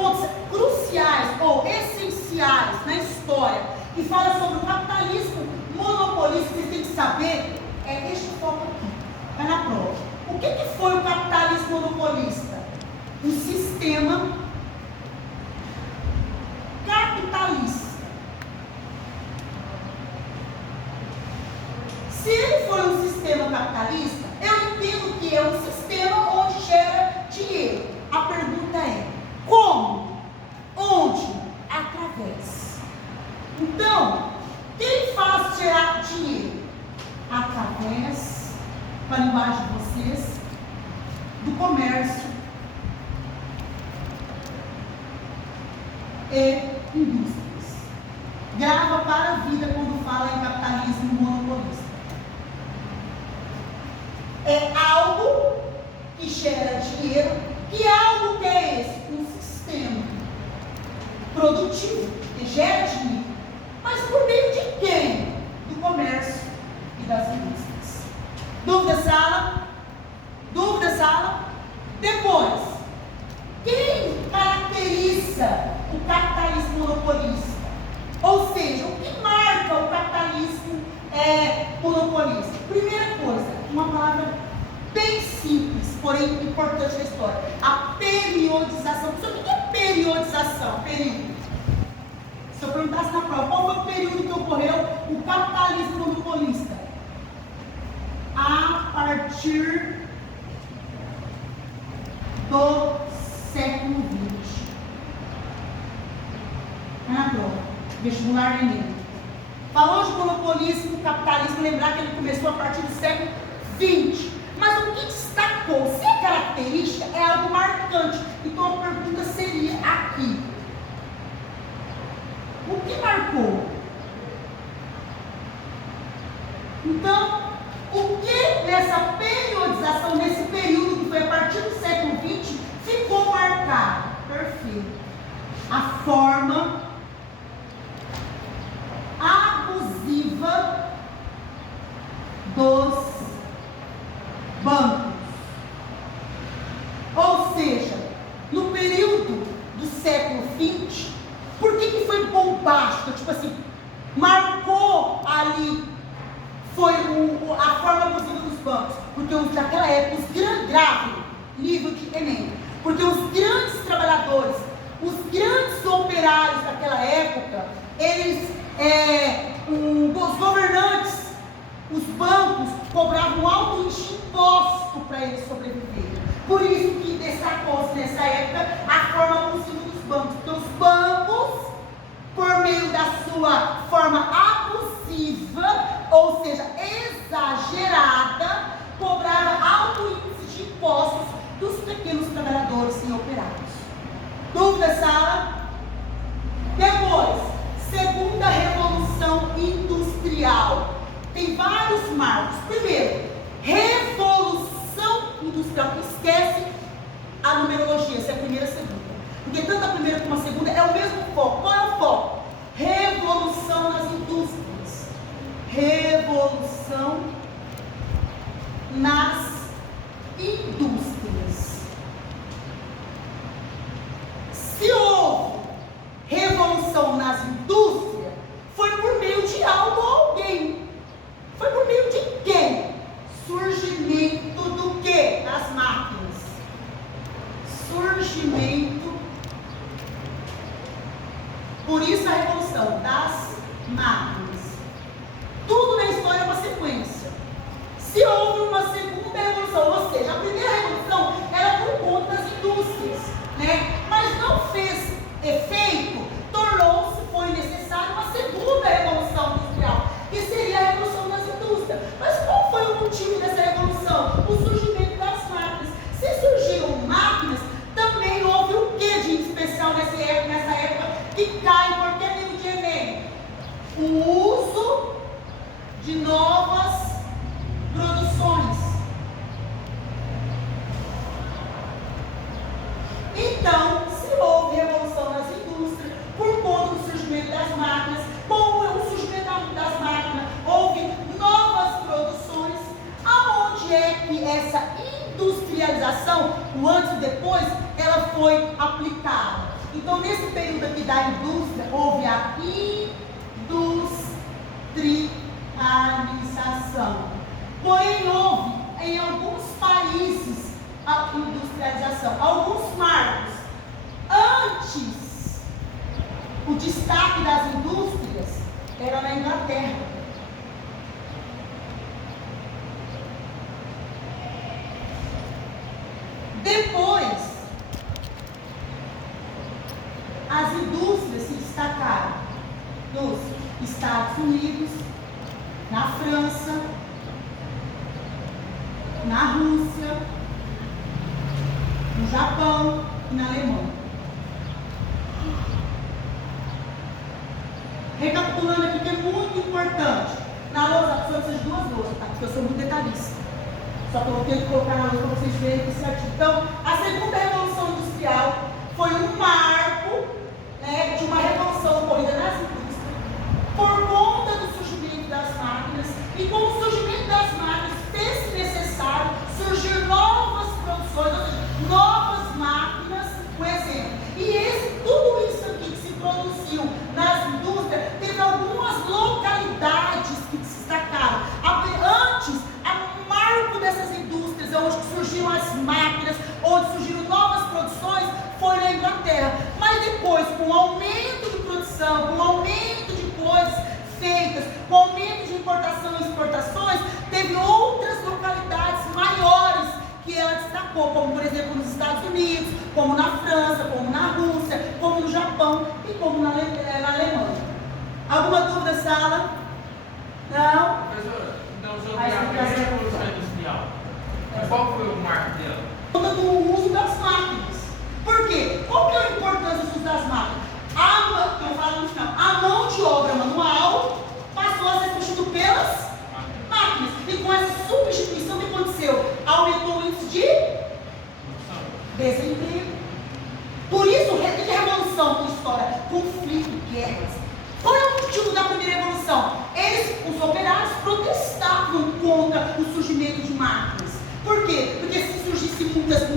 pontos cruciais ou essenciais na história que fala sobre o capitalismo monopolista que você tem que saber é este foco aqui. Vai na prova. O que foi o capitalismo monopolista? Um sistema capitalista. Se ele for um sistema capitalista, eu entendo que é um sistema onde gera dinheiro. A pergunta é: como? Onde? Através. Então, quem faz gerar dinheiro? Através, com a linguagem de vocês, do comércio e indústrias. Grava para a vida quando fala em capitalismo monopolista. É algo que gera dinheiro. Que algo que é esse? Um sistema produtivo que gera dinheiro. Mas por meio de quem? Do comércio e das indústrias. Dúvida, sala? Dúvida, sala? Depois, quem caracteriza o capitalismo monopolista? Ou seja, o que marca o capitalismo monopolista? Primeira coisa, uma palavra bem simples, porém importante na história: a periodização. O que é periodização? Período. Se eu perguntasse na prova, qual foi o período que ocorreu o capitalismo monopolista? A partir do século XX. Na prova, vestibular Enem. Falou de monopolismo, capitalismo, lembrar que ele começou a partir do século XX. Mas o que destacou? Se é característica, é algo marcante. Então a pergunta seria aqui: o que marcou? Então, o que nessa periodização, nesse período que foi a partir do século XX, ficou marcado? Perfeito. A forma abusiva dos bancos. Ou seja, no período do século XX, por que foi bombástico? Tipo assim, marcou ali, foi a forma abusiva dos bancos. Porque naquela época, os grandes, grave nível de Enem, porque os grandes trabalhadores, os grandes operários daquela época, eles, os governantes, os bancos cobravam alto imposto para eles sobreviverem. Por isso que destacou-se nessa época a forma abusiva dos bancos. Então os bancos, por meio da sua forma abusiva, ou seja, exagerada, cobravam alto índice de impostos dos pequenos trabalhadores e operários. Dúvida, sala? Depois, segunda revolução industrial. Tem vários marcos. Primeiro, revolução industrial. Esquece a numerologia, se é a primeira e a segunda. Porque tanto a primeira como a segunda é o mesmo foco. Qual é o foco? Revolução nas indústrias. Revolução nas indústrias. Se houve revolução nas indústrias, foi por meio de algo ou alguém. Foi por meio de quem? Surgimento do quê? Das máquinas. Surgimento. Por isso a revolução das máquinas. Tudo na história é uma sequência. Se houve uma segunda revolução, ou seja, a primeira revolução era por conta das indústrias, né? Mas não fez efeito, tornou-se, foi necessário uma segunda revolução industrial, que seria a revolução das indústrias. Mas qual foi o motivo dessa revolução? O surgimento das máquinas. Se surgiram máquinas, também houve o que de especial nessa época que cai em qualquer nível de Enem? O uso de novas produções. Então, se houve revolução nas indústrias, por conta do surgimento das máquinas, com o surgimento das máquinas, houve novas produções. Aonde é que essa industrialização, o antes e depois, ela foi aplicada? Então, nesse período aqui da indústria, houve a industrialização. Porém, houve em alguns países a industrialização. Alguns marcos. Antes, o destaque das indústrias era na Inglaterra. Depois, as indústrias se destacaram nos Estados Unidos, na França, na Rússia, no Japão e na Alemanha. Recapitulando aqui, que é muito importante. Na lousa, precisa de duas lousas, tá? Porque eu sou muito detalhista. Só que eu vou ter que colocar na lousa para vocês verem aqui certinho. Então, a segunda revolução industrial foi um marco, né, de uma revolução ocorrida nas indústrias por conta do surgimento das máquinas. E com o surgimento das máquinas, fez-se necessário surgir novas produções, ou seja, novas máquinas, por exemplo. E tudo isso aqui que se produziu nas indústrias, teve algumas localidades que se destacaram. Antes, o marco dessas indústrias, onde surgiram as máquinas, onde surgiram novas produções, foi na Inglaterra. Mas depois, com o aumento de produção, com o aumento de coisas feitas, com o aumento de importação e exportações, teve outras localidades maiores que ela destacou, como por exemplo nos Estados Unidos, como na França, como na Rússia, como no Japão e como na Alemanha. Alguma dúvida, sala? Não? Professora, então sobre a primeira revolução industrial, qual foi o marco dela? Do uso das máquinas. Por quê? Qual que é a importância do uso das máquinas? A mão de obra manual passou a ser substituída pelas máquinas. E com essa substituição, o que aconteceu? Aumentou o índice de desemprego. Por isso, que revolução com história? Conflito, guerras. Qual é o motivo da primeira revolução? Os operários protestavam contra o surgimento de máquinas. Por quê? Porque se surgissem muitas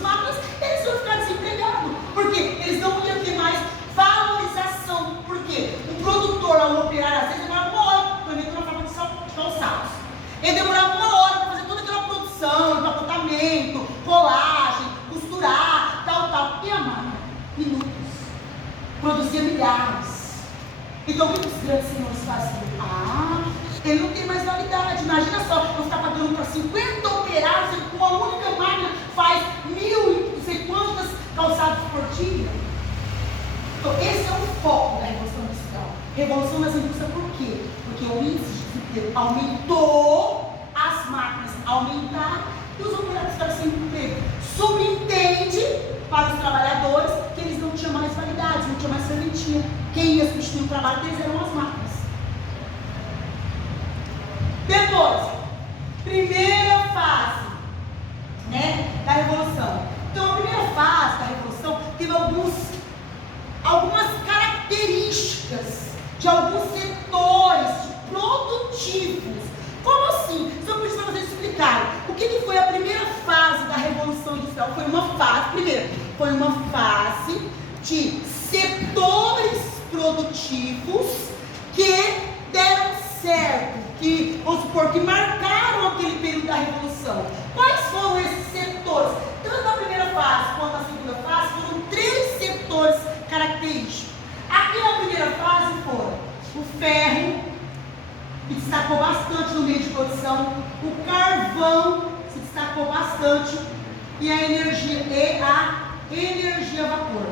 máquinas, eles iam ficar desempregados. Porque eles não iam ter mais valorização. Por quê? O produtor, o operário, às vezes demorava uma hora para vender uma fábrica de calçados. Ele demorava uma hora para fazer toda aquela produção, empacotamento, colagem, costurar, tal. E a máquina? Minutos. Produzia milhares. Então o que os grandes senhores faziam? Ele não tem mais validade. Imagina só, eu ficar pagando para 50 operários e com uma única máquina faz 1.000 e não sei quantas calçados por dia. Então esse é o foco da Revolução Industrial. Revolução das indústrias por quê? Porque o índice de desemprego aumentou, as máquinas aumentaram e os operários ficaram sem emprego. Subentende para os trabalhadores que eles não tinham mais validade, não tinham mais serventia. Quem ia substituir o trabalho deles eram as máquinas. Depois, primeira fase, né, da Revolução. Então, a primeira fase da Revolução teve algumas características de alguns setores produtivos. Como assim? Se eu pedir para vocês explicarem, o que foi a primeira fase da Revolução Industrial? Foi uma fase de setores produtivos que deram certo, que, vamos supor, que marcaram aquele período da Revolução. Quais foram esses setores? Tanto a primeira fase quanto a segunda fase foram 3 setores característicos. Aqui na primeira fase foram o ferro, que destacou bastante no meio de produção, o carvão se destacou bastante, e a energia a vapor.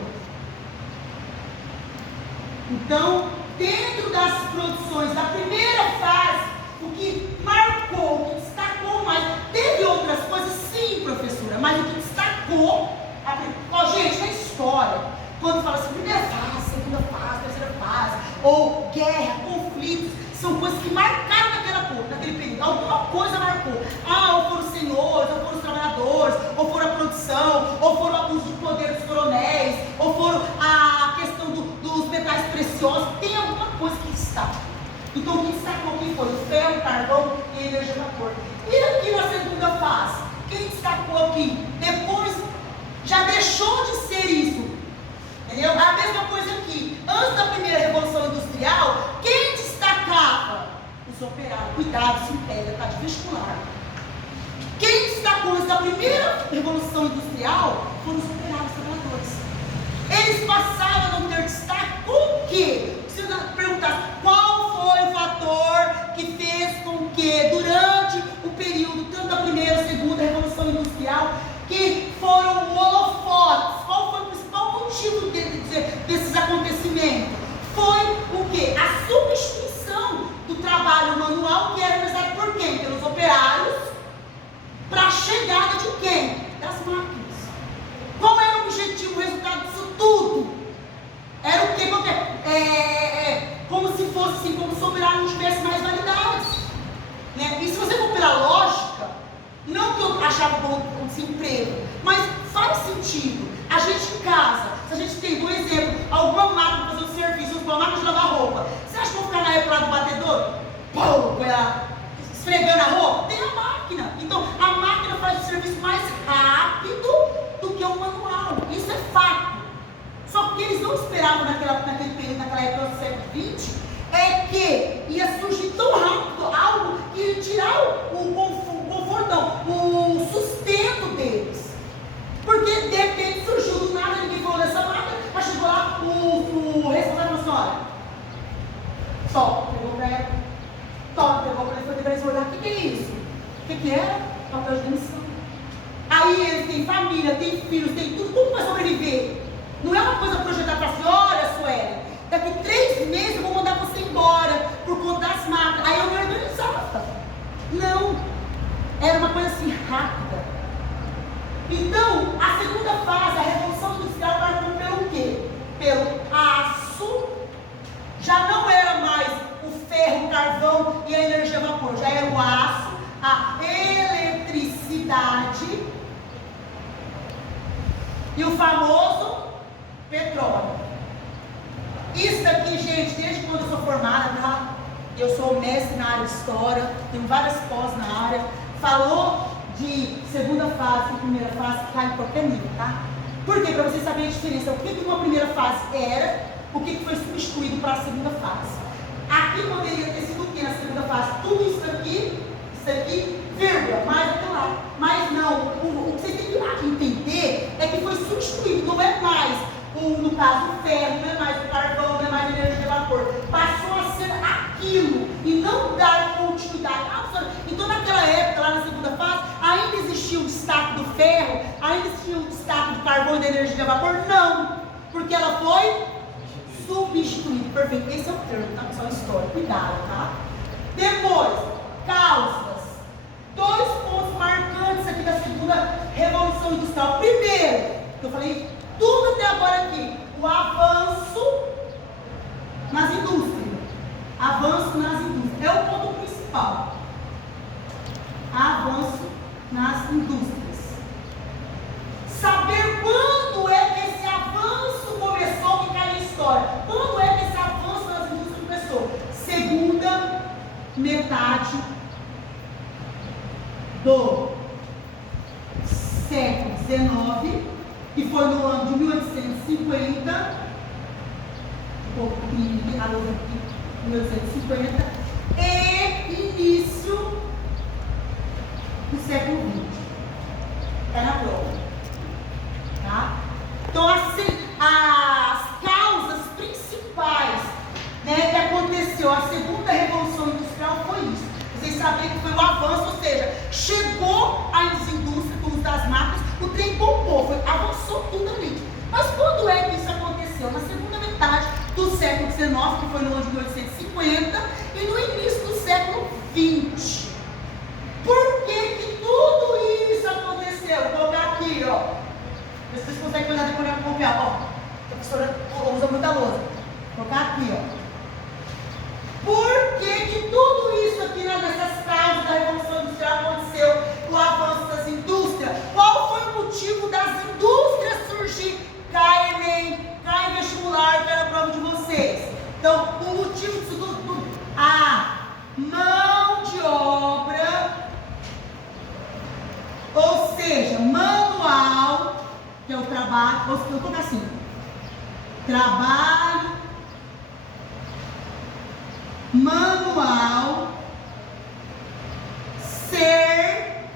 Então, dentro das produções da primeira fase, o que marcou, o que destacou mais, teve outras coisas, sim, professora, mas o que destacou, gente, na história, quando fala assim, primeira fase, segunda fase, terceira fase, ou guerra, conflitos, são coisas que marcaram naquele período, alguma coisa marcou. Ou foram os senhores, ou foram os trabalhadores, ou foram a produção, ou foram o abuso de poder dos coronéis, ou foram a questão dos metais preciosos, tem alguma coisa que destaca. Então o que destacou aqui foi o ferro, o carvão e a energia a vapor. E aqui na segunda fase, quem destacou aqui, depois já deixou de ser isso, cuidado, se pega, está de vestibular. Quem destacou isso da primeira revolução industrial foram os operários trabalhadores. Eles passaram a não ter destaque com o quê? Se eu perguntasse qual foi o fator que fez com que, durante o período, tanto da primeira e segunda revolução industrial, que foram holofotes, qual foi o principal motivo desses acontecimentos? Foi o quê? A substituição do trabalho manual, que era realizado por quem? Pelos operários, para a chegada de quem? Das máquinas. Qual era o objetivo, o resultado disso tudo? Era o quê? Como se fosse assim, como se o operário não tivesse mais validades. Né? E se você for pela lógica, não que eu achava bom o desemprego, mas faz sentido. A gente em casa, se a gente tem, por exemplo, alguma máquina para fazer um serviço, alguma máquina de lavar roupa, você acha que eu vou ficar na época lá do batedor? Pô, esfregando a roupa? Tem a máquina. Então, a máquina faz o serviço mais rápido do que o manual. Isso é fato. Só que eles não esperavam naquele período, naquela época do século XX, é que ia surgir tão rápido algo que ia tirar o conforto, não, o sustento deles. Porque de repente surgiu do nada, ninguém falou dessa máquina, mas chegou lá o responsável falou assim: olha, só, pegou para ela, pegou para ele, foi transbordar. O que é isso? O que é? Papel de demissão. Aí eles têm família, têm filhos, têm tudo, como vai sobreviver? Não é uma coisa projetada para assim: olha, Sueli, daqui 3 meses eu vou mandar você embora por conta das máquinas. Aí eu me organizava. Não, era uma coisa assim rápida. Então, a segunda fase, a Revolução Industrial, marcou pelo quê? Pelo aço. Já não era mais o ferro, o carvão e a energia a vapor, já era o aço, a eletricidade e o famoso petróleo. Isso daqui, gente, desde quando eu sou formada, tá? Eu sou mestre na área de história, tenho várias pós na área. Falou de segunda fase e primeira fase, cai em qualquer nível, tá? Por quê? Para vocês saberem a diferença, o que uma primeira fase era, o que foi substituído para a segunda fase. Aqui poderia ter sido o que na segunda fase? Tudo isso aqui, vírgula, mais aquilo lá. Mas não, o que você tem que entender é que foi substituído, não é mais, no caso, o ferro, não é mais o carvão, não é mais a energia a vapor. Passou a ser aquilo e não dar continuidade. Então, naquela época, lá na segunda fase, ainda existia o destaque do ferro, ainda existia o destaque do carvão e da energia a vapor? Não, porque ela foi substituída. Perfeito, esse é o termo, tá, pessoal? História, cuidado, tá? Depois, causas. 2 pontos marcantes aqui da segunda revolução industrial. Primeiro, eu falei tudo até agora aqui, o avanço nas indústrias. Avanço nas indústrias. É o ponto principal. Avanço nas indústrias. Saber quando é que esse avanço começou, que cai na história. Quando é que esse avanço nas indústrias começou? Segunda metade do século XIX, que foi no ano de 1850, um pouco pequenininho, a luz aqui, 1850, e início do século XX. É na prova. Tá? Então, assim, as causas principais, né, que aconteceu a segunda revolução industrial foi isso. Vocês sabem que foi o avanço, ou seja, chegou às indústrias, o uso das máquinas, o trem bombou, avançou tudo ali. Mas quando é que isso aconteceu? Na segunda metade do século XIX, que foi no ano de 1850, e no início do século XX. Por que tudo isso aconteceu? Vou colocar aqui, ó. Vocês conseguem olhar depois para copiar, ó. A professora usa muita lousa. Vou colocar aqui, ó. Por que tudo isso aqui nessas causas da Revolução Industrial aconteceu? O avanço das indústrias. Qual foi o motivo das indústrias surgir? Cai Enem, cai vestibular, cai na prova de vocês. Então, o motivo disso tudo, a mão de obra, ou seja, manual, que é o trabalho, eu estou assim, trabalho manual ser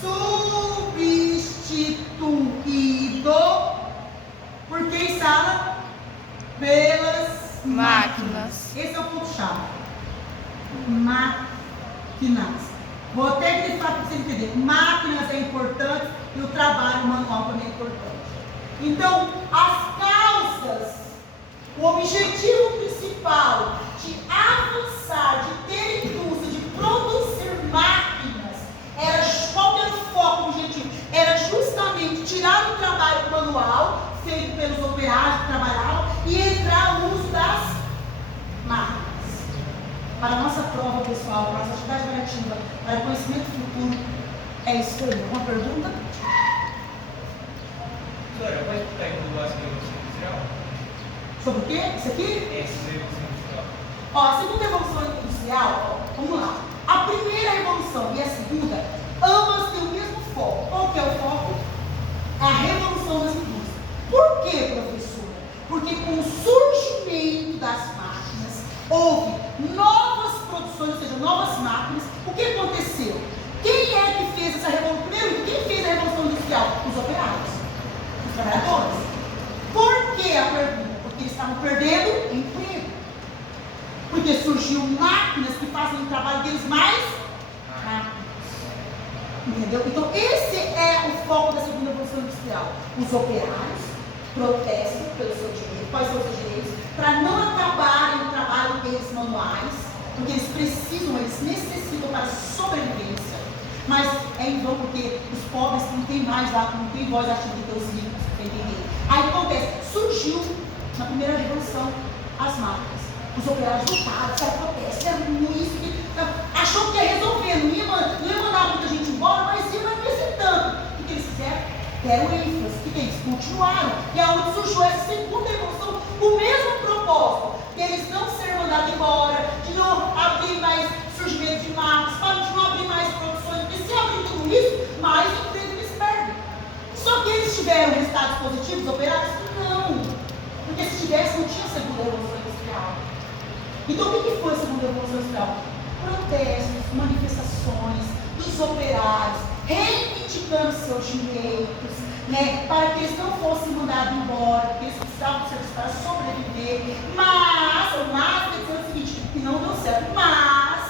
substituído por quem, Sara? Pelas máquinas. Esse é o ponto-chave. Máquinas. Vou até grifar para você entender. Máquinas é importante e o trabalho manual também é importante. Então, as causas, o objetivo principal de avançar, de ter indústria, de produzir máquinas, qual era o foco, o objetivo? Era justamente tirar o trabalho manual, feito pelos operários que trabalhavam, e entrar no uso das máquinas. Para a nossa prova, pessoal, para a nossa atividade variativa, para o conhecimento futuro, é isso aí. Alguma pergunta? Doutora, pode explicar aí como gosta da Revolução Industrial? Sobre o quê? Isso aqui? Essa Revolução Industrial. Ó, a segunda revolução industrial, ó, vamos lá. A primeira revolução e a segunda, ambas têm o mesmo foco. Qual que é o foco? A revolução das indústrias. Por quê, professora? Porque com o surgimento das máquinas, houve novas produções, ou seja, novas máquinas. O que aconteceu? Quem é que fez essa revolução? Primeiro, quem fez a revolução industrial? Os operários, os trabalhadores. Por que a pergunta? Porque eles estavam perdendo emprego. Porque surgiu máquinas que fazem o trabalho deles mais rápido. Entendeu? Então, esse é o foco da segunda revolução industrial. Os operários protestam pelo seu direito, quais são os seus direitos, para não acabarem o trabalho deles manuais, porque eles precisam, eles necessitam para a sobrevivência. Mas é em vão, porque os pobres não têm mais lá, não têm voz ativa do que os ricos, entender? Aí o que acontece? Surgiu na primeira revolução as máquinas. Os operários lutaram, fizeram protesto, fizeram isso, achou que ia resolver, não ia mandar muita gente embora, mas não ia ser tanto. O que eles fizeram? Deram ênfase. O que eles continuaram? E aonde surgiu essa segunda revolução, com o mesmo propósito, de eles não serem mandados embora, de não abrir mais surgimento de máquinas, de não abrir mais produções, porque se abrir tudo isso, mais emprego eles perdem. Só que eles tiveram resultados positivos, operários? Não. Porque se tivesse, não tinha segunda revolução industrial. Então, o que foi a segunda revolução industrial? Protestos, manifestações dos operários, reivindicando seus direitos, né, para que eles não fossem mandados embora, porque eles precisavam do serviço para sobreviver. Mas quer dizer o seguinte, que não deu certo. Mas,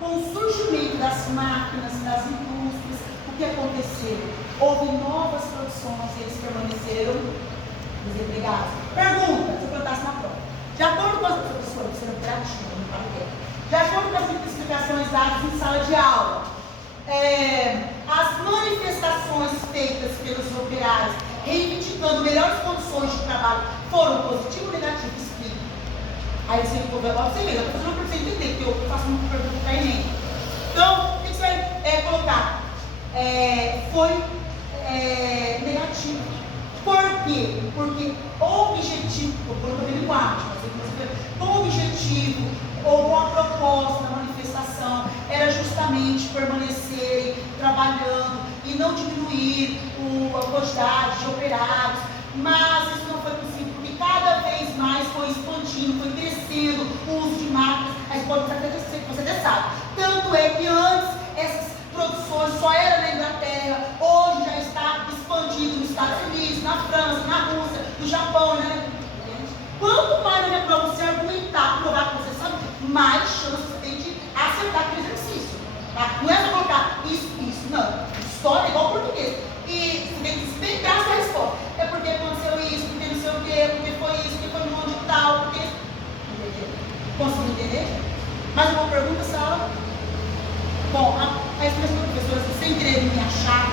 com o surgimento das máquinas, das indústrias, o que aconteceu? Houve novas produções e eles permaneceram desempregados. Pergunta, se eu perguntasse na prova. De acordo com as professoras, você não pratica, não fala. De acordo com as explicações dadas em sala de aula, as manifestações feitas pelos operários reivindicando melhores condições de trabalho foram positivas ou negativas? Explica. Aí você vai você mesmo, a pessoa não precisa entender, porque eu faço uma pergunta para Enem. Então, o que você vai colocar? Foi negativo. Por quê? Porque o objetivo, eu coloquei linguagem, o objetivo ou a proposta da manifestação era justamente permanecer trabalhando e não diminuir a quantidade de operários, mas isso não foi possível, porque cada vez mais foi expandindo, foi crescendo o uso de máquinas. Aí você até sabe. Tanto é que antes essas produções só eram na Inglaterra, hoje já está expandido nos Estados Unidos, na França, na Rússia, no Japão, né? Quanto mais na minha prova você argumentar, provar que você sabe, mais chance você tem de acertar aquele exercício. Tá? Não é só colocar isso, não. História é igual português. E você tem que explicar essa resposta. É porque aconteceu isso, porque não sei o quê, porque foi isso, porque foi no mundo de tal, porque. Entendeu? Conseguiu entender? Mais uma pergunta, Sala? Bom, a expressão do professor, se você querer me achar,